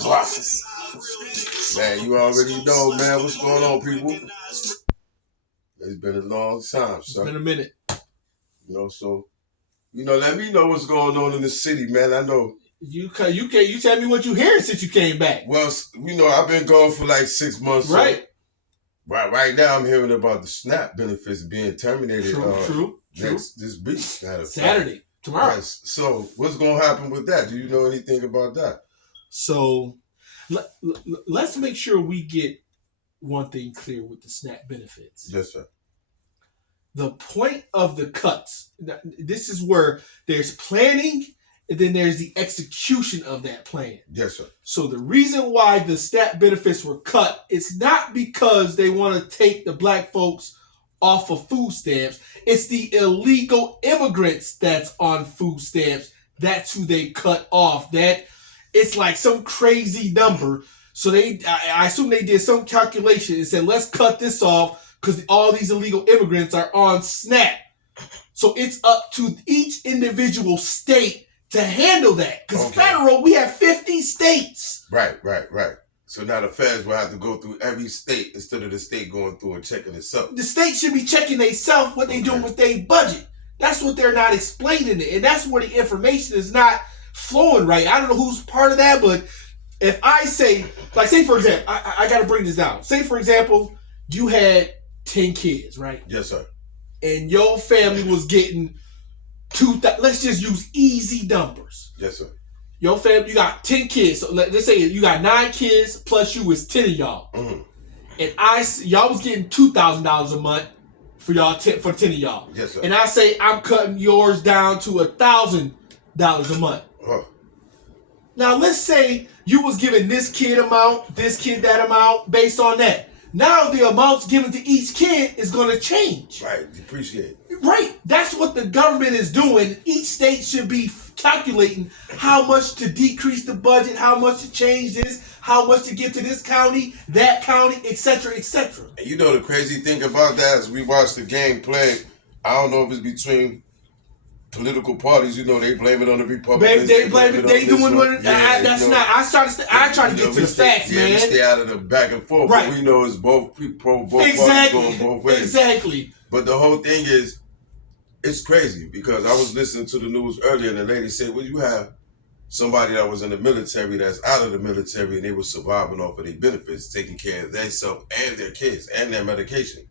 Wow. Man, you already know, man, what's going on, people. It's been a long time, It's been a minute. So, let me know what's going on in the city, man. I know. You tell me what you hearing since you came back. Well, I've been gone for like 6 months. Right. So right now I'm hearing about the SNAP benefits being terminated. True. This week. Saturday. Tomorrow. Yes. So what's going to happen with that? Do you know anything about that? So let's make sure we get one thing clear with the SNAP benefits. Yes, sir. The point of the cuts, this is where there's planning and then there's the execution of that plan. Yes, sir. So the reason why the SNAP benefits were cut, it's not because they want to take the black folks off of food stamps. It's the illegal immigrants that's on food stamps. That's who they cut off. That it's like some crazy number. So I assume they did some calculation and said, let's cut this off because all these illegal immigrants are on SNAP. So it's up to each individual state to handle that. Because federal, we have 50 states. Right. So now the feds will have to go through every state instead of the state going through and checking itself. The state should be checking themselves what they doing with their budget. That's what they're not explaining it. And that's where the information is not flowing right. I don't know who's part of that, but if I say, say for example, I got to bring this down. Say for example, you had 10 kids, right? Yes, sir. And your family was getting let's just use easy numbers. Yes, sir. Your family, you got 10 kids. So let's say you got 9 kids plus you is 10 of y'all. Mm-hmm. And y'all was getting $2,000 a month for y'all for 10 of y'all. Yes, sir. And I say I'm cutting yours down to $1,000 a month. Huh. Now let's say you was giving this kid amount, this kid that amount, based on that. Now the amounts given to each kid is going to change. Right, depreciate. Right, that's what the government is doing. Each state should be calculating how much to decrease the budget, how much to change this, how much to get to this county, that county, etc., etc. And you know the crazy thing about that is we watch the game play. I don't know if it's between political parties, they blame it on the Republicans. They blame it. They doing what? That's not. I try to get to the facts, man. We stay out of the back and forth. Right. But we know it's both parties going both ways. Exactly. But the whole thing is, it's crazy because I was listening to the news earlier and the lady said, well, you have somebody that was in the military that's out of the military and they were surviving off of their benefits, taking care of themselves and their kids and their medication.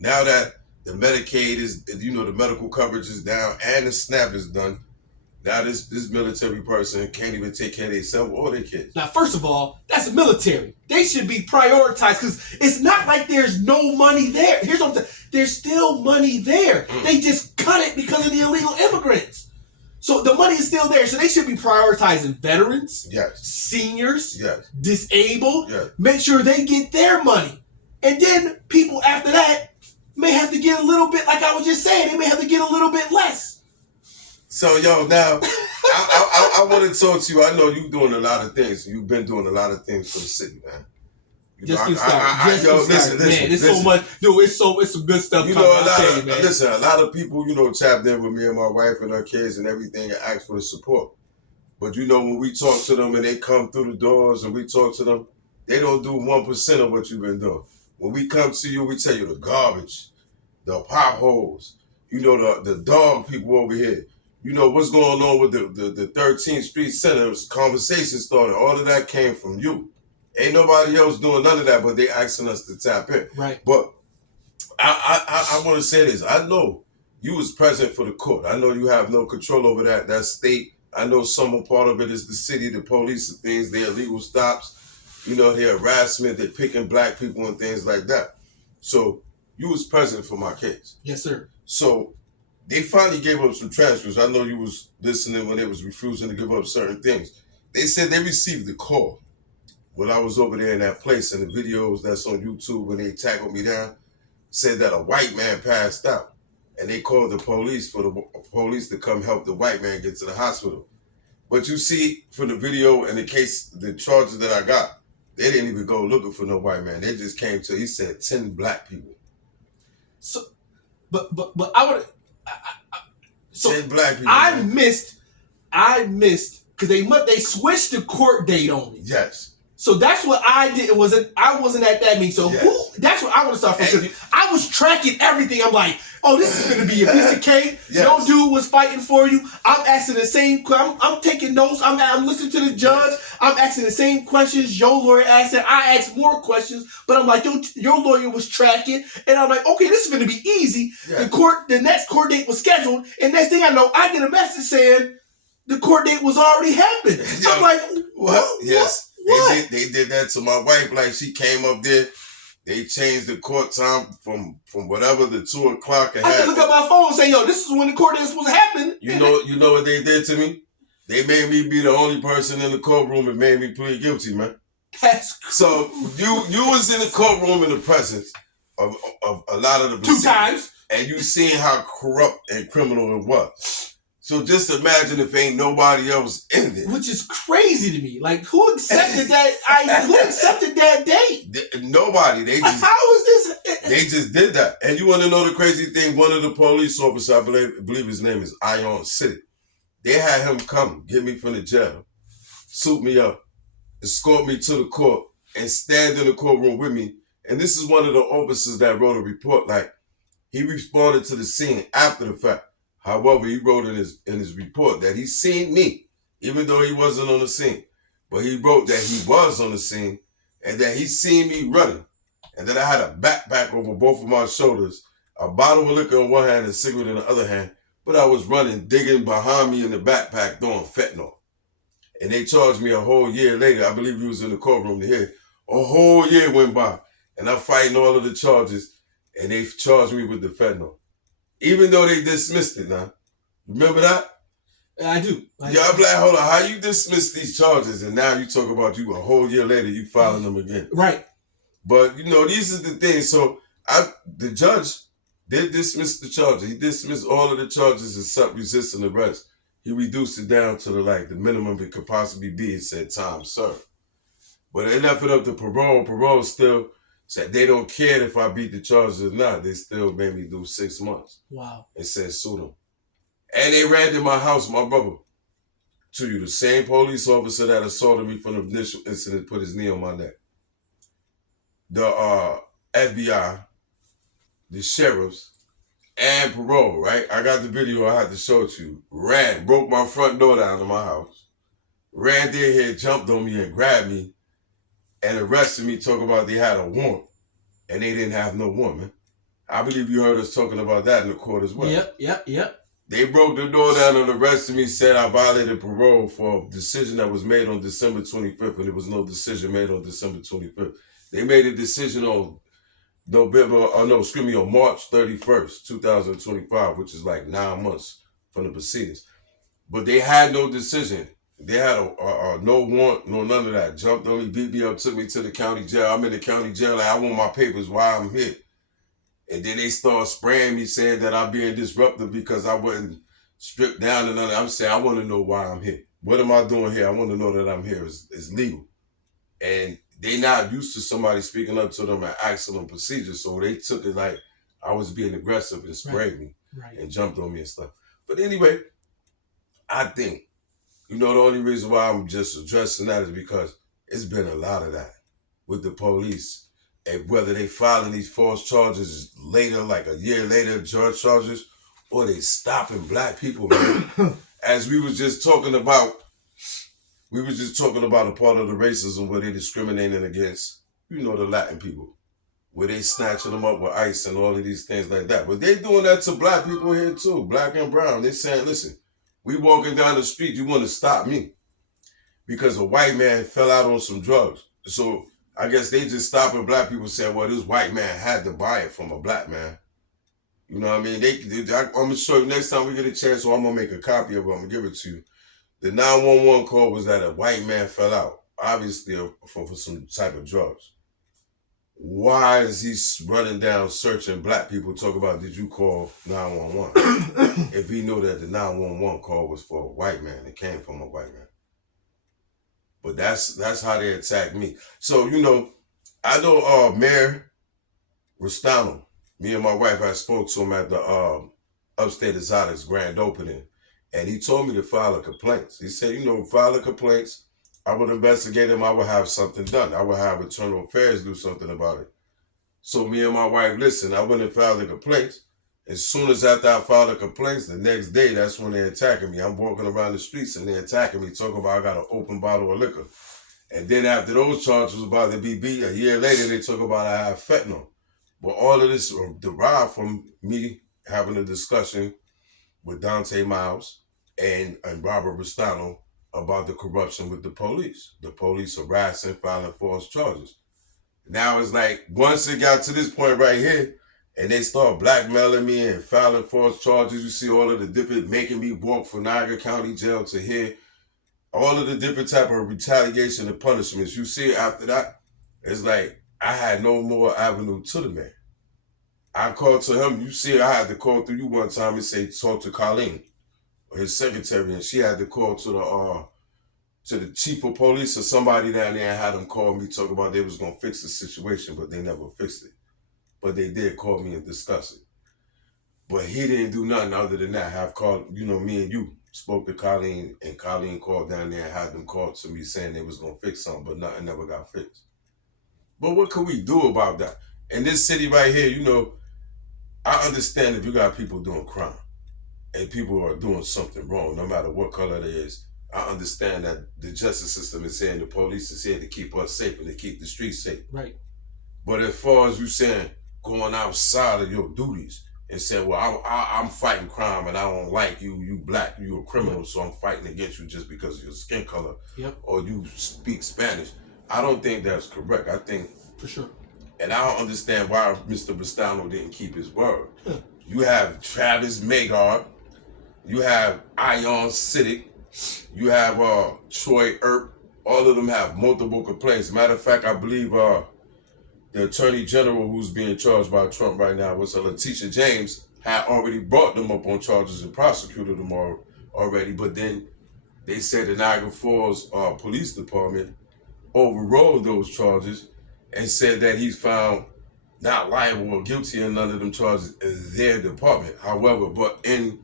Now that the Medicaid is, the medical coverage is down and the SNAP is done, now this military person can't even take care of themselves or their kids. Now, first of all, that's the military. They should be prioritized because it's not like there's no money there. Here's what I'm saying. There's still money there. They just cut it because of the illegal immigrants. So the money is still there. So they should be prioritizing veterans, yes, seniors, yes, disabled. Yes. Make sure they get their money. And then people after that may have to get a little bit, like I was just saying, they may have to get a little bit less. So, now, I want to talk to you. I know you're doing a lot of things. You've been doing a lot of things for the city, man. Listen, man, it's so much. Dude, it's some good stuff. Listen, a lot of people, tapped in with me and my wife and our kids and everything and asked for the support. But when we talk to them and they come through the doors and we talk to them, they don't do 1% of what you've been doing. When we come to you, we tell you the garbage, the potholes, the dog people over here. What's going on with the 13th Street Center conversation started. All of that came from you. Ain't nobody else doing none of that, but they asking us to tap in. Right. But I want to say this. I know you was present for the court. I know you have no control over that state. I know some part of it is the city, the police and things, their illegal stops, their harassment, they're picking black people and things like that. So you was present for my case. Yes, sir. So they finally gave up some transfers. I know you was listening when they was refusing to give up certain things. They said they received the call when I was over there in that place, and the videos that's on YouTube when they tackled me down said that a white man passed out. And they called the police for the police to come help the white man get to the hospital. But you see, from the video and the charges that I got, they didn't even go looking for no white man. They just came to, he said 10 black people. So, but I would. So 10 black people. I missed because they switched the court date on me. Yes. So that's what I did. I wasn't at that meeting. So Yes. that's what I want to start from. Because I was tracking everything. I'm like, oh, this is going to be a piece of cake. Yes. No dude was fighting for you. I'm asking the same. I'm taking notes. I'm listening to the judge. I'm asking the same questions your lawyer asked. And I asked more questions. But I'm like, your lawyer was tracking. And I'm like, okay, this is going to be easy. Yes. The next court date was scheduled. And next thing I know, I get a message saying the court date was already happened. Yeah. I'm like, what? Yes. What? They did that to my wife. Like, she came up there. They changed the court time from whatever to 2 o'clock. I had to look at my phone and say, yo, this is when the court date was supposed to happen. You know what they did to me? They made me be the only person in the courtroom and made me plead guilty, man. That's crazy. So you was in the courtroom in the presence of a lot of the 2 times. And you seen how corrupt and criminal it was. So just imagine if ain't nobody else in it. Which is crazy to me. Like, who accepted that? Who accepted that date? Nobody. They just, how is this? They just did that. And you want to know the crazy thing? One of the police officers, I believe his name is Ion City. They had him come get me from the jail, suit me up, escort me to the court, and stand in the courtroom with me. And this is one of the officers that wrote a report. Like, he responded to the scene after the fact. However, he wrote in his report that he seen me, even though he wasn't on the scene. But he wrote that he was on the scene and that he seen me running and that I had a backpack over both of my shoulders, a bottle of liquor in one hand and a cigarette in the other hand. But I was running, digging behind me in the backpack, throwing fentanyl. And they charged me a whole year later. I believe he was in the courtroom to hear. A whole year went by and I'm fighting all of the charges and they charged me with the fentanyl. Even though they dismissed it now. Remember that? I do. Yeah, I'm like, hold on, how you dismiss these charges and now you talk about you a whole year later, you filing them again. Right. But, these are the things. So, the judge did dismiss the charges. He dismissed all of the charges except resisting arrest. He reduced it down to the minimum it could possibly be. It said time served. But they left it up to parole. Parole still said they don't care if I beat the charges or not. They still made me do 6 months. Wow. And said sue them. And they ran to my house, my brother. To you, the same police officer that assaulted me from the initial incident put his knee on my neck. The FBI, the sheriffs, and parole, right? I got the video I had to show it to you. Ran, broke my front door down to my house. Ran there here, jumped on me and grabbed me and arrested me, talking about they had a warrant. And they didn't have no warrant, man. I believe you heard us talking about that in the court as well. Yep. They broke the door down and arrested me, said I violated parole for a decision that was made on December 25th, and there was no decision made on December 25th. They made a decision on March 31st, 2025, which is like 9 months from the proceedings. But they had no decision. They had a no warrant, no none of that. Jumped on me, beat me up, took me to the county jail. I'm in the county jail, like, I want my papers while I'm here. And then they start spraying me, saying that I'm being disruptive because I wasn't stripped down and none of that. I'm saying, I want to know why I'm here. What am I doing here? I want to know that I'm here is legal. And they not used to somebody speaking up to them and asking them procedures. So they took it like I was being aggressive and sprayed me and jumped on me and stuff. But anyway, I think, the only reason why I'm just addressing that is because it's been a lot of that with the police. And whether they filing these false charges later, like a year later, judge charges, or they stopping black people, man. As we was just talking about a part of the racism where they discriminating against, the Latin people, where they snatching them up with ICE and all of these things like that. But they doing that to black people here too, black and brown. They saying, listen, we walking down the street, you want to stop me because a white man fell out on some drugs. So I guess they just stopping black people saying, well, this white man had to buy it from a black man. You know what I mean? I'm going to show you next time we get a chance, so I'm going to make a copy of it. I'm going to give it to you. The 911 call was that a white man fell out, obviously for some type of drugs. Why is he running down searching black people, talk about, did you call 911? If he knew that the 911 call was for a white man, it came from a white man. But that's how they attacked me. So, I know Mayor Rustano, me and my wife, I spoke to him at the Upstate Exotics grand opening. And he told me to file a complaint. He said, file a complaint. I would investigate him. I would have something done. I would have Internal Affairs do something about it. So me and my wife, listen, I went and filed a complaint. As soon as after I filed a complaint, the next day, that's when they're attacking me. I'm walking around the streets and they're attacking me, talking about I got an open bottle of liquor. And then after those charges was about to be beat, a year later, they talk about I have fentanyl. But all of this derived from me having a discussion with Dante Miles and Robert Rustano about the corruption with the police. The police harassing, filing false charges. Now it's like, once it got to this point right here, and they start blackmailing me and filing false charges, you see all of the different, making me walk from Niagara County Jail to here, all of the different type of retaliation and punishments. You see after that, it's like, I had no more avenue to the man. I called to him. You see, I had to call through you one time and say, talk to Colleen, his secretary, and she had to call to the chief of police or somebody down there and had them call me, talk about they was going to fix the situation, but they never fixed it. But they did call me and discuss it. But he didn't do nothing other than that. Have called, me and you spoke to Colleen, and Colleen called down there and had them call to me saying they was going to fix something, but nothing never got fixed. But what could we do about that? In this city right here, I understand if you got people doing crime and people are doing something wrong, no matter what color it is. I understand that the justice system is saying the police is here to keep us safe and to keep the streets safe. Right. But as far as you saying going outside of your duties and saying, well, I'm fighting crime and I don't like you, you black, you a criminal, so I'm fighting against you just because of your skin color, or you speak Spanish. I don't think that's correct. I think, for sure. And I don't understand why Mr. Bustano didn't keep his word. You have Travis Magar, you have Ion Siddick, you have Troy Earp. All of them have multiple complaints. Matter of fact, I believe the Attorney General who's being charged by Trump right now, was Letitia James, had already brought them up on charges and prosecuted them already. But then they said the Niagara Falls Police Department overrode those charges and said that he's found not liable or guilty in none of them charges in their department. However, but in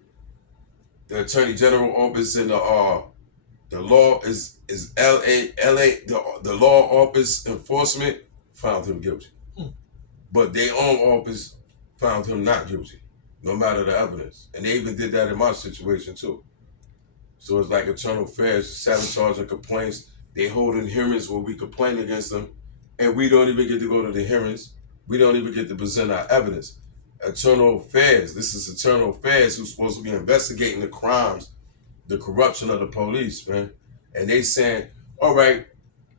the Attorney General office in the law is LA, the law office enforcement found him guilty. But their own office found him not guilty, no matter the evidence. And they even did that in my situation too. So it's like Internal Affairs, sabotage and complaints. They holding hearings where we complain against them, and we don't even get to go to the hearings. We don't even get to present our evidence. Internal Affairs, this is Internal Affairs who's supposed to be investigating the crimes, the corruption of the police, man. And they saying, all right,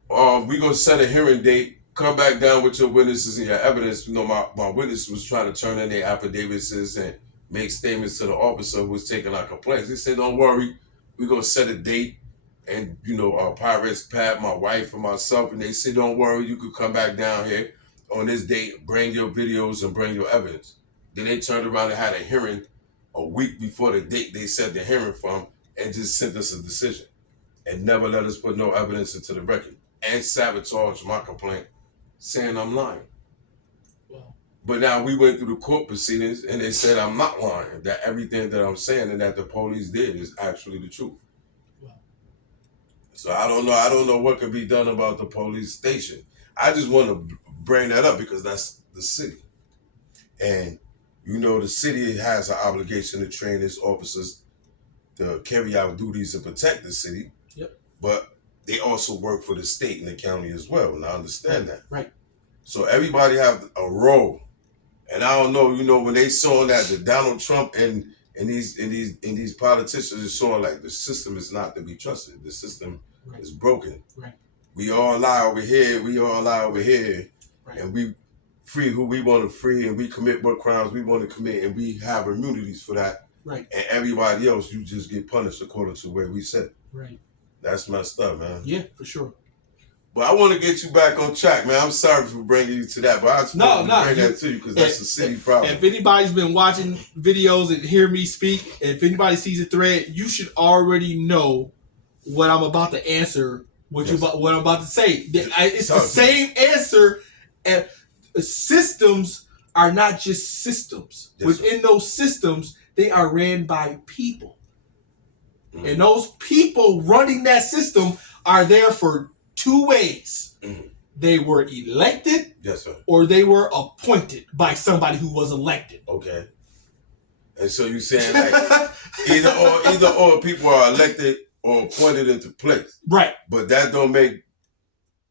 we're going to set a hearing date, come back down with your witnesses and your evidence. My witness was trying to turn in their affidavits and make statements to the officer who was taking our complaints. They said, don't worry, we're going to set a date. And, Pirates, Pat, my wife, and myself, and they said, don't worry, you could come back down here on this date, bring your videos and bring your evidence. Then they turned around and had a hearing a week before the date they set the hearing from and just sent us a decision and never let us put no evidence into the record and sabotage my complaint saying I'm lying. Wow. But now we went through the court proceedings and they said I'm not lying, that everything that I'm saying and that the police did is actually the truth. Wow. So I don't know what could be done about the police station. I just want to bring that up because that's the city. And the city has an obligation to train its officers to carry out duties and protect the city. Yep. But they also work for the state and the county as well, and I understand that. Right. So everybody have a role. And I don't know, when they saw that the Donald Trump and these politicians are showing like the system is not to be trusted. The system is broken. Right. We all lie over here, right. And we free who we want to free, and we commit what crimes we want to commit, and we have immunities for that. Right. And everybody else, you just get punished according to where we sit. Right. That's messed up, man. Yeah, for sure. But I want to get you back on track, man. I'm sorry for bringing you to that, but I just want to bring that to you because that's a city problem. If anybody's been watching videos and hear me speak, if anybody sees a thread, you should already know what I'm about to answer, what I'm about to say. It's the same answer. And systems are not just systems. Yes, within those systems, they are ran by people. Mm-hmm. And those people running that system are there for two ways. Mm-hmm. They were elected, yes, sir, or they were appointed by somebody who was elected. Okay. And so you're saying like either or people are elected or appointed into place. Right. But that don't make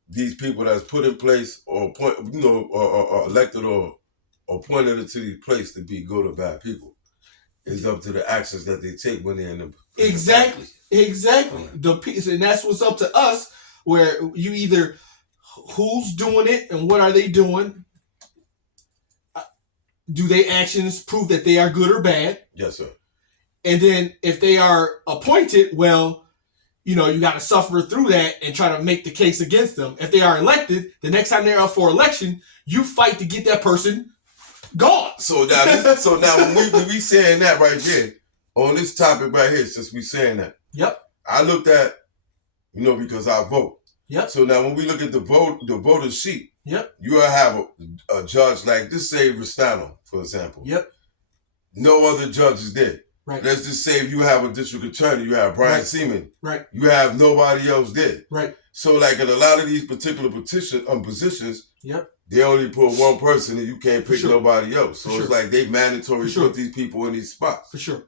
these people that's put in place or or elected or appointed into these place to be good or bad people. It's up to the actions that they take when they're in the Exactly. And that's what's up to us, where you either who's doing it and what are they doing? Do their actions prove that they are good or bad? Yes, sir. And then if they are appointed, well, you got to suffer through that and try to make the case against them. If they are elected, the next time they're up for election, you fight to get that person gone. So now when we saying that right there, on this topic right here, since we saying that, yep, I looked at, because I vote. Yep. So now when we look at the voter sheet, yep, you will have a judge like this, say Restano, for example. Yep. No other judges there. Right. Let's just say if you have a district attorney, you have Brian Seaman. Right. You have nobody else there. Right. So like in a lot of these particular positions, yep, they only put one person and you can't pick nobody else. So it's like they mandatory put these people in these spots. For sure.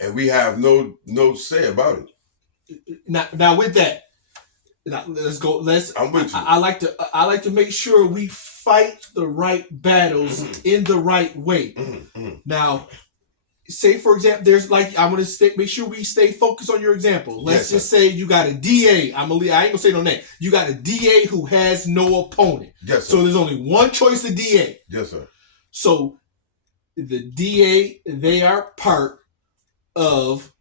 And we have no say about it. Now with that, let's go. I'm with you. I like to make sure we fight the right battles in the right way. Now, say for example, there's I'm gonna make sure we stay focused on your example. Let's just say you got a DA. I ain't gonna say no name. You got a DA who has no opponent. Yes, sir. So there's only one choice of DA. Yes, sir. So the DA, they are part of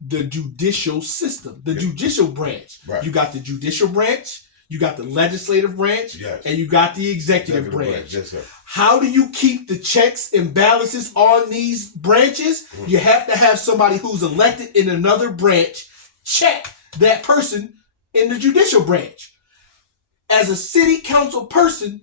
the judicial system, the judicial branch. Right. You got the judicial branch, you got the legislative branch, and you got the executive branch. Yes, sir. How do you keep the checks and balances on these branches? You have to have somebody who's elected in another branch check that person in the judicial branch. As a city council person,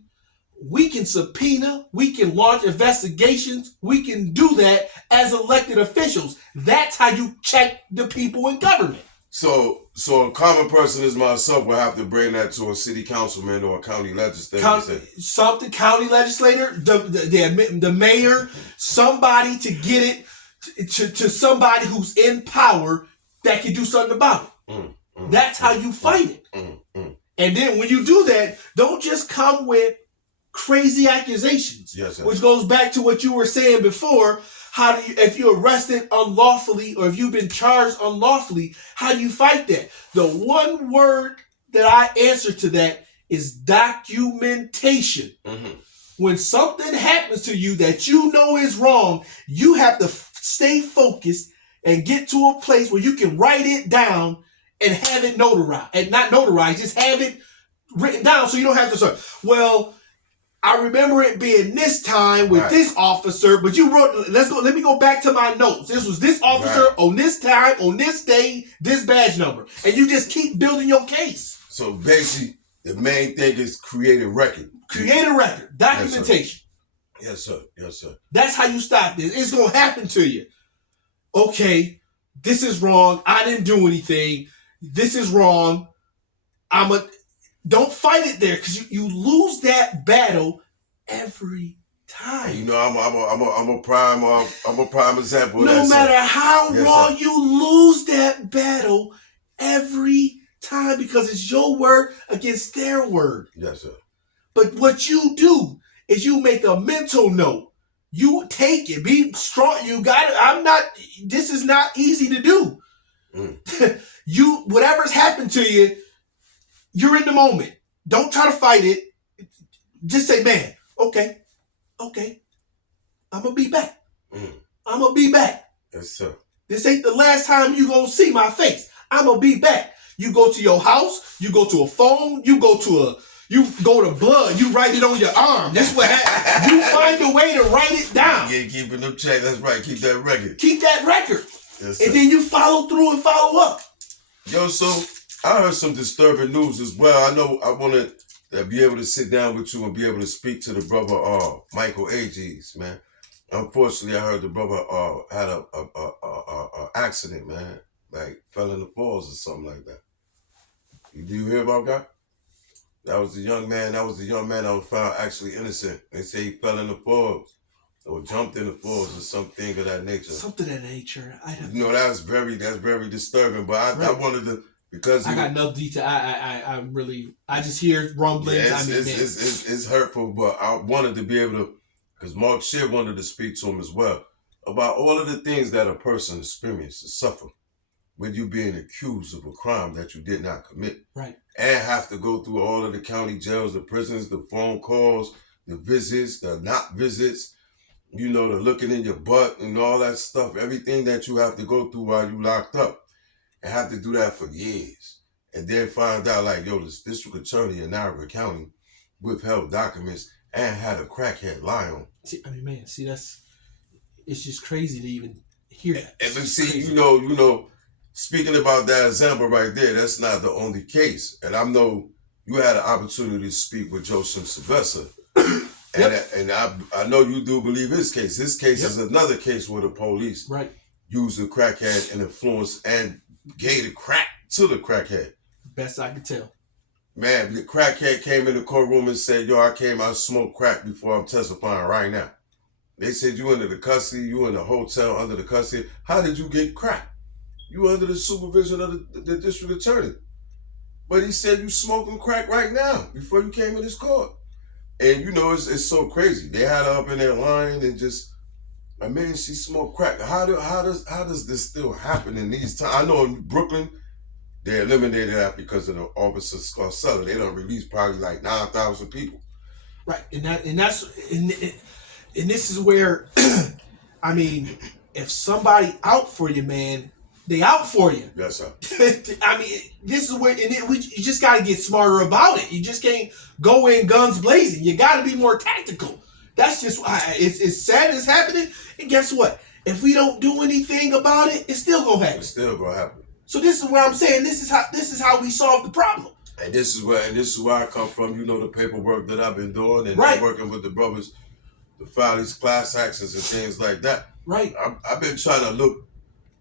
we can subpoena, we can launch investigations, we can do that as elected officials. That's how you check the people in government. So a common person as myself will have to bring that to a city councilman or a county legislator. County legislator, the mayor, somebody to get it to somebody who's in power that can do something about it. That's how you fight it. And then when you do that, don't just come with crazy accusations. Yes, sir. Which goes back to what you were saying before. How do you, if you're arrested unlawfully or if you've been charged unlawfully, how do you fight that? The one word that I answer to that is documentation. When something happens to you that you know is wrong, you have to stay focused and get to a place where you can write it down and have it notarized. And not notarized, just have it written down so you don't have to say, well, I remember it being this time with this officer, but you wrote, let me go back to my notes. This was this officer on this time, on this day, this badge number. And you just keep building your case. So basically, the main thing is create a record. Create a record. Documentation. Yes, sir. Yes, sir. That's how you stop this. It's going to happen to you. Okay, this is wrong. I didn't do anything. This is wrong. Don't fight it there because you lose that battle every time. I'm a prime example. No matter how wrong, you lose that battle every time because it's your word against their word. Yes, sir. But what you do is you make a mental note. You take it. Be strong. You got it. This is not easy to do. Whatever's happened to you, you're in the moment. Don't try to fight it. Just say, man, okay, I'm going to be back. I'm going to be back. Yes, sir. This ain't the last time you going to see my face. I'm going to be back. You go to your house, you go to a phone, you go to blood, you write it on your arm. That's what happens. You find a way to write it down. Yeah, keeping them check. That's right. Keep that record. Keep that record. Yes, and then you follow through and follow up. Yo, so I heard some disturbing news as well. I know I want to be able to sit down with you and be able to speak to the brother Michael Ages, man. Unfortunately, I heard the brother had a accident, man. like fell in the falls or something like that. Do you hear about that? That was the young man. That was found actually innocent. They say he fell in the falls or jumped in the falls or something of that nature. Something of that nature. That's very disturbing. But I wanted to, because I got no detail. I just hear rumblings. Yeah, it's hurtful. But I wanted to be able to, because Mark Shear wanted to speak to him as well about all of the things that a person experiences, suffer, when you being accused of a crime that you did not commit. Right. And have to go through all of the county jails, the prisons, the phone calls, the visits, the not visits, the looking in your butt and all that stuff, everything that you have to go through while you locked up, and have to do that for years. And then find out like, this district attorney in Niagara County withheld documents and had a crackhead lie on. It's just crazy to even hear that. And see, speaking about that example right there, that's not the only case. And I know you had an opportunity to speak with Joseph Sylvester. And I know you do believe his case. His case is another case where the police used the crackhead and influence and gave the crack to the crackhead. Best I can tell. Man, the crackhead came in the courtroom and said, I smoked crack before I'm testifying right now. They said, you under the custody, you in the hotel under the custody. How did you get crack? You under the supervision of the district attorney. But he said you smoking crack right now before you came in his court. And it's so crazy. They had her up in there lying and just, she smoked crack. How does this still happen in these times? I know in Brooklyn, they eliminated that because of the Officer Scarcella. They don't release probably like 9,000 people. Right, and this is where, if somebody out for you, man, they out for you. Yes, sir. This is where, you just got to get smarter about it. You just can't go in guns blazing. You got to be more tactical. That's just it's sad it's happening. And guess what? If we don't do anything about it, it's still gonna happen. It's still gonna happen. So this is what I'm saying. This is how we solve the problem. And this is where I come from. The paperwork that I've been doing and working with the brothers to file these class actions and things like that. Right. I've been trying to look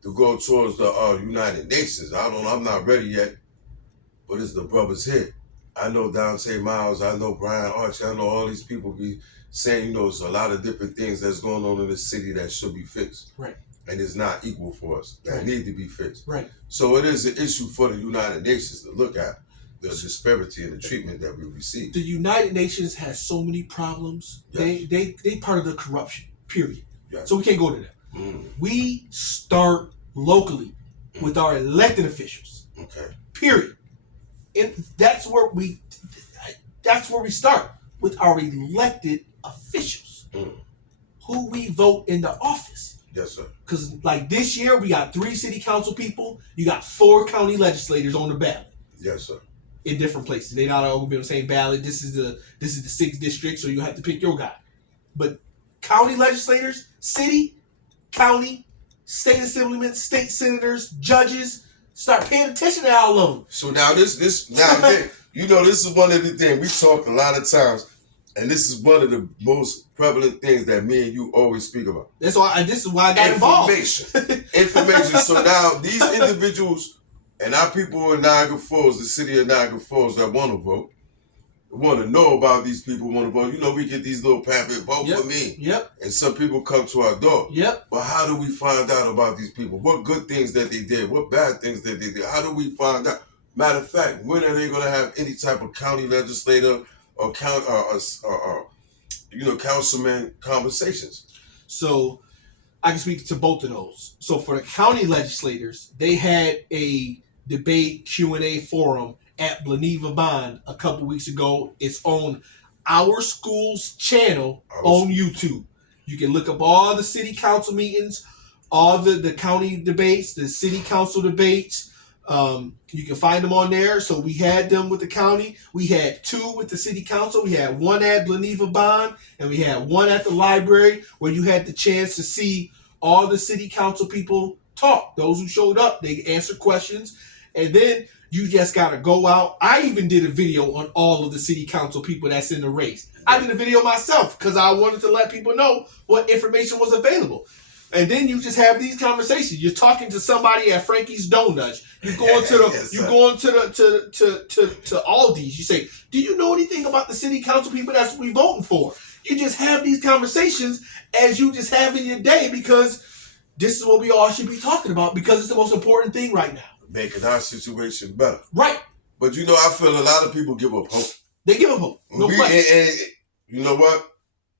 to go towards the United Nations. I'm not ready yet, but it's the brothers here. I know Dante Miles, I know Brian Archie, I know all these people be saying, there's a lot of different things that's going on in the city that should be fixed. Right. And it's not equal for us. That need to be fixed. Right. So it is an issue for the United Nations to look at the disparity in the treatment that we receive. The United Nations has so many problems. Yes. They part of the corruption, period. Yes. So we can't go to that. We start locally with our elected officials. Okay. Period. And that's where we start with our elected officials. Who we vote into office. Yes, sir. Because like this year we got 3 city council people, you got 4 county legislators on the ballot. Yes, sir. In different places. They're not all gonna be on the same ballot. This is the 6th district, so you have to pick your guy. But county legislators, city, county, state assemblymen, state senators, judges, start paying attention to all of them. So now this is one of the things we talk a lot of times, and this is one of the most prevalent things that me and you always speak about. This is why I got involved. Information. So now these individuals and our people in Niagara Falls, the city of Niagara Falls that want to vote, want to know about these people want to vote. We get these little pamphlets, vote for me. Yep. And some people come to our door. Yep. But how do we find out about these people? What good things that they did? What bad things that they did? How do we find out? Matter of fact, when are they going to have any type of county legislator or councilman conversations? So I can speak to both of those. So for the county legislators, they had a debate Q&A forum at Blaniva Bond a couple weeks ago. It's on Our School's channel on YouTube. You can look up all the city council meetings, all the county debates, the city council debates. You can find them on there. So we had them with the county. We had 2 with the city council. We had 1 at Blaniva Bond, and we had 1 at the library where you had the chance to see all the city council people talk. Those who showed up, they answered questions. And then you just got to go out. I even did a video on all of the city council people that's in the race. I did a video myself because I wanted to let people know what information was available. And then you just have these conversations. You're talking to somebody at Frankie's Donuts. You're going to the to Aldi's. You say, "Do you know anything about the city council people that's we voting for?" You just have these conversations as you just have in your day because this is what we all should be talking about because it's the most important thing right now. Making our situation better. Right. But you know, I feel a lot of people give up hope. They give up hope. No question. And you know what?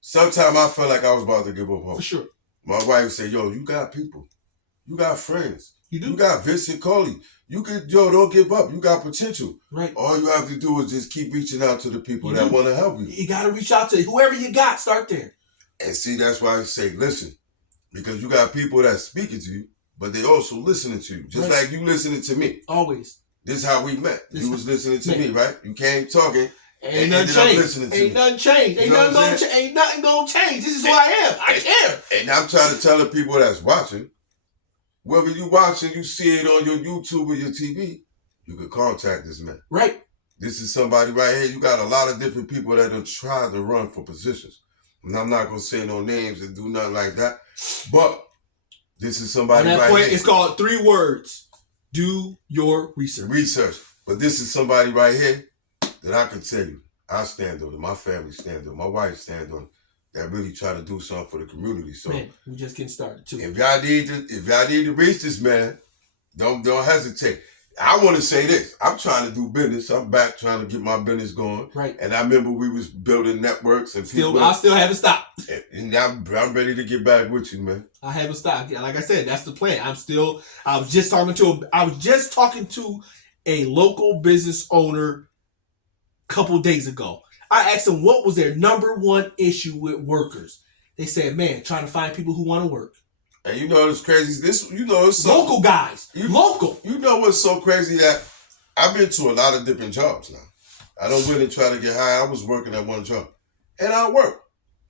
Sometimes I felt like I was about to give up hope. For sure. My wife said, "Yo, you got people. You got friends. You do. You got Vincent, cauley. Don't give up. You got potential. Right. All you have to do is just keep reaching out to the people that want to help you. You got to reach out to whoever you got. Start there. And see, that's why I say, listen, because you got people that's speaking to you, but they also listening to you, just like you listening to me. Always. This is how we met. You was listening to me, right? You came talking. Ain't nothing changed. Ain't nothing changed. Ain't nothing gonna change. This is who I am. I care. And I'm trying to tell the people that's watching, whether you watching, you see it on your YouTube or your TV, you can contact this man. Right. This is somebody right here. You got a lot of different people that have tried to run for positions. And I'm not gonna say no names and do nothing like that. But this is somebody at that right point, here. it's called 3 words. Do your research. But this is somebody right here that I can tell you, I stand on it, my family stand on it, my wife stand on it, that really try to do something for the community. So man, we just getting started too. If y'all need to reach this man, don't hesitate. I want to say this. I'm trying to do business. I'm back trying to get my business going. Right. And I remember we was building networks and I still haven't stopped. And I'm ready to get back with you, man. I haven't stopped. Like I said, that's the plan. I was just talking to a local business owner a couple days ago. I asked them what was their number one issue with workers. They said, man, trying to find people who want to work. And you know what's crazy? It's so, local guys. Local. You know what's so crazy that I've been to a lot of different jobs now. I don't really try to get high. I was working at one job. And I work.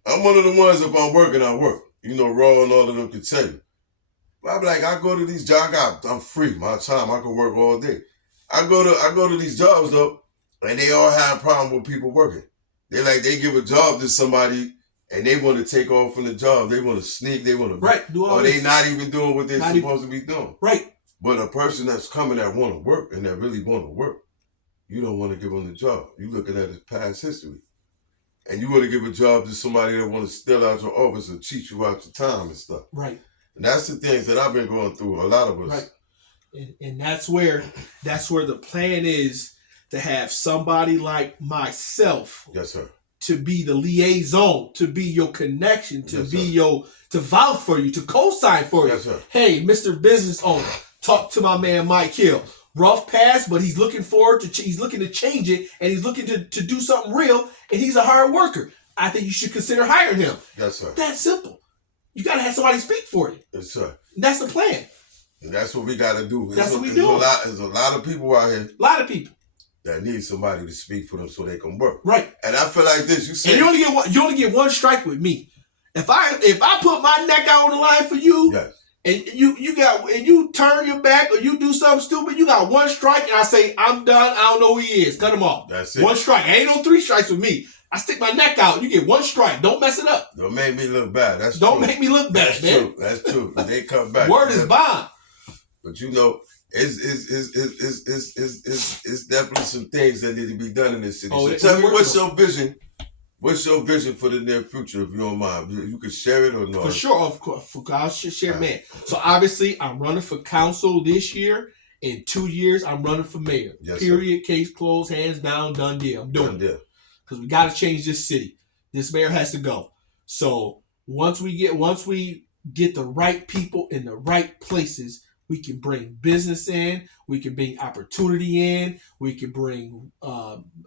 I'm one of the ones, if I'm working, I work. You know, Raw and all of them can tell you. But I'm like, I go to these jobs. I'm free. My time, I can work all day. I go to these jobs though, and they all have a problem with people working. They give a job to somebody and they want to take off from the job. They want to sneak. They want to do all or this. they not even doing what they're supposed to be doing. Right. But a person that's coming that want to work and that really want to work, you don't want to give them the job. You looking at his past history. And you want to give a job to somebody that want to steal out your office and cheat you out your time and stuff. Right. And that's the things that I've been going through, a lot of us. Right. And that's where the plan is, to have somebody like myself. Yes, sir. To be the liaison, to be your connection, to vouch for you, to co-sign for you. Yes, sir. Hey, Mr. Business Owner, talk to my man Mike Hill. Rough pass, but he's looking he's looking to change it, and he's looking to do something real, and he's a hard worker. I think you should consider hiring him. Yes, sir. That's simple. You got to have somebody speak for you. Yes, sir. And that's the plan. And that's what we got to do. That's what we do. There's a lot of people out here. A lot of people that need somebody to speak for them so they can work. Right. And I feel like this. You said you only get one strike with me. If I put my neck out on the line for you, yes. And you turn your back or you do something stupid, you got one strike, and I say, I'm done. I don't know who he is. Cut him off. That's it. One strike. Ain't no 3 strikes with me. I stick my neck out. You get 1 strike. Don't mess it up. Don't make me look bad. Don't make me look bad, That's man. true. That's true. They come back. Word is bond. But you know, it's definitely some things that need to be done in this city. So tell me, what's your vision? What's your vision for the near future, if you don't mind? You can share it or not? For sure, of course. I'll share, man. So obviously, I'm running for council this year. In 2 years, I'm running for mayor. Yes, period. Sir. Case closed. Hands down. Done deal. I'm doing it. Deal. Because we got to change this city. This mayor has to go. So once we get the right people in the right places, we can bring business in. We can bring opportunity in. We can bring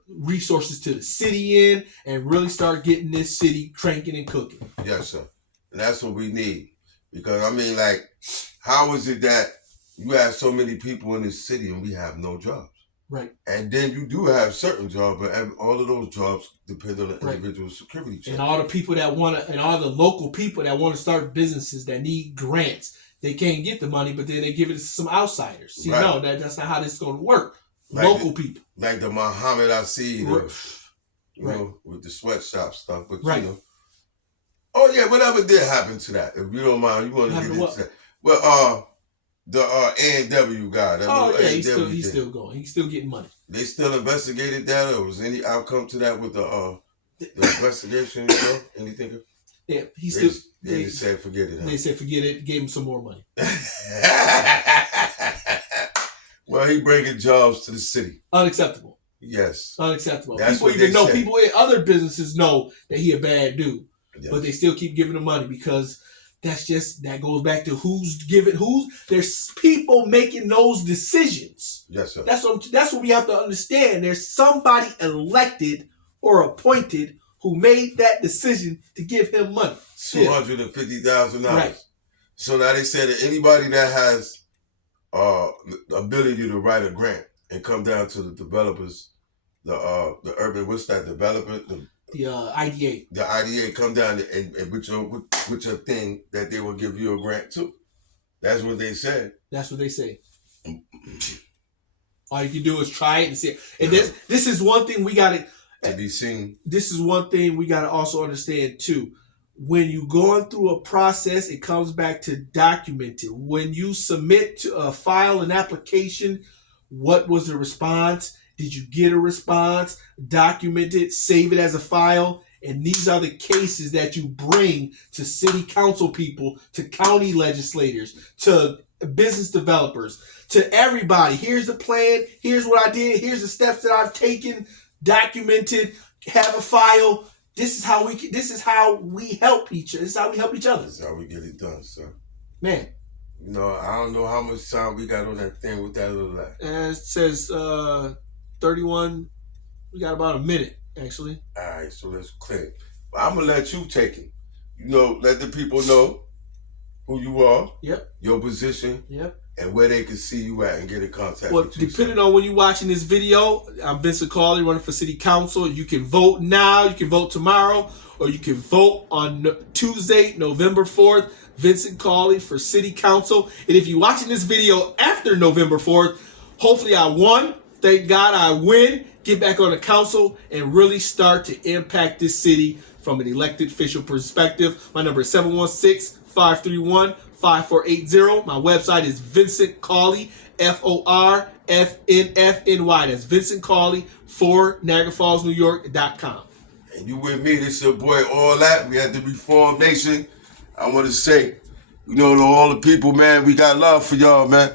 resources to the city in, and really start getting this city cranking and cooking. Yes, sir. And that's what we need. Because, I mean, like, how is it that you have so many people in this city and we have no jobs? Right. And then you do have certain jobs, but all of those jobs depend on the individual security check. And all the people that and all the local people that want to start businesses that need grants, they can't get the money, but then they give it to some outsiders. See, no, that's not how this is going to work. Like local people. Like the Muhammad I see, you know, with the sweatshop stuff. But, you Oh yeah, whatever did happen to that? If you don't mind, you want to get into that. Well, the A&W guy. Oh yeah, he's still going. He's still getting money. They still investigated that, or was any outcome to that with the investigation? You know, anything? Yeah, They just said forget it. Huh? They said forget it. Gave him some more money. Well, he bringing jobs to the city. Unacceptable. Yes. Unacceptable. People even know. People in other businesses know that he a bad dude, but they still keep giving him money because that goes back to there's people making those decisions. Yes, sir. That's what we have to understand. There's somebody elected or appointed who made that decision to give him money. $250,000. Right. So now they say that anybody that has the ability to write a grant and come down to the developers, the urban, what's that developer? The IDA. The IDA come down and with your thing that they will give you a grant too. That's what they said. That's what they say. All you can do is try it and see it. And this is one thing we got to be seen. This is one thing we got to also understand too. When you going through a process, it comes back to document it. When you submit to file an application, what was the response? Did you get a response? Document it, save it as a file. And these are the cases that you bring to city council people, to county legislators, to business developers, to everybody. Here's the plan. Here's what I did. Here's the steps that I've taken. Documented. Have a file. This is how we help each other. This is how we help each other. This is how we get it done, sir. Man. You know, I don't know how much time we got on that thing. What that look like? It says 31. We got about a minute, actually. All right, so let's clear. But I'm going to let you take it. You know, let the people know who you are. Yep. Your position. Yep. And where they can see you at and get in contact with you. Well, depending on when you're watching this video, I'm Vincent Cauley, running for city council. You can vote now, you can vote tomorrow, or you can vote on Tuesday, November 4th. Vincent Cauley for city council. And if you're watching this video after November 4th, hopefully I won. Thank God I win. Get back on the council and really start to impact this city from an elected official perspective. My number is 716-531-5480. My website is Vincent Cauley, FORFNFNY. That's Vincent Cauley for NiagaraFallsNewYork.com. And you with me, this your boy Allthat. We at the Reform Nation. I want to say, you know, to all the people, man, we got love for y'all, man.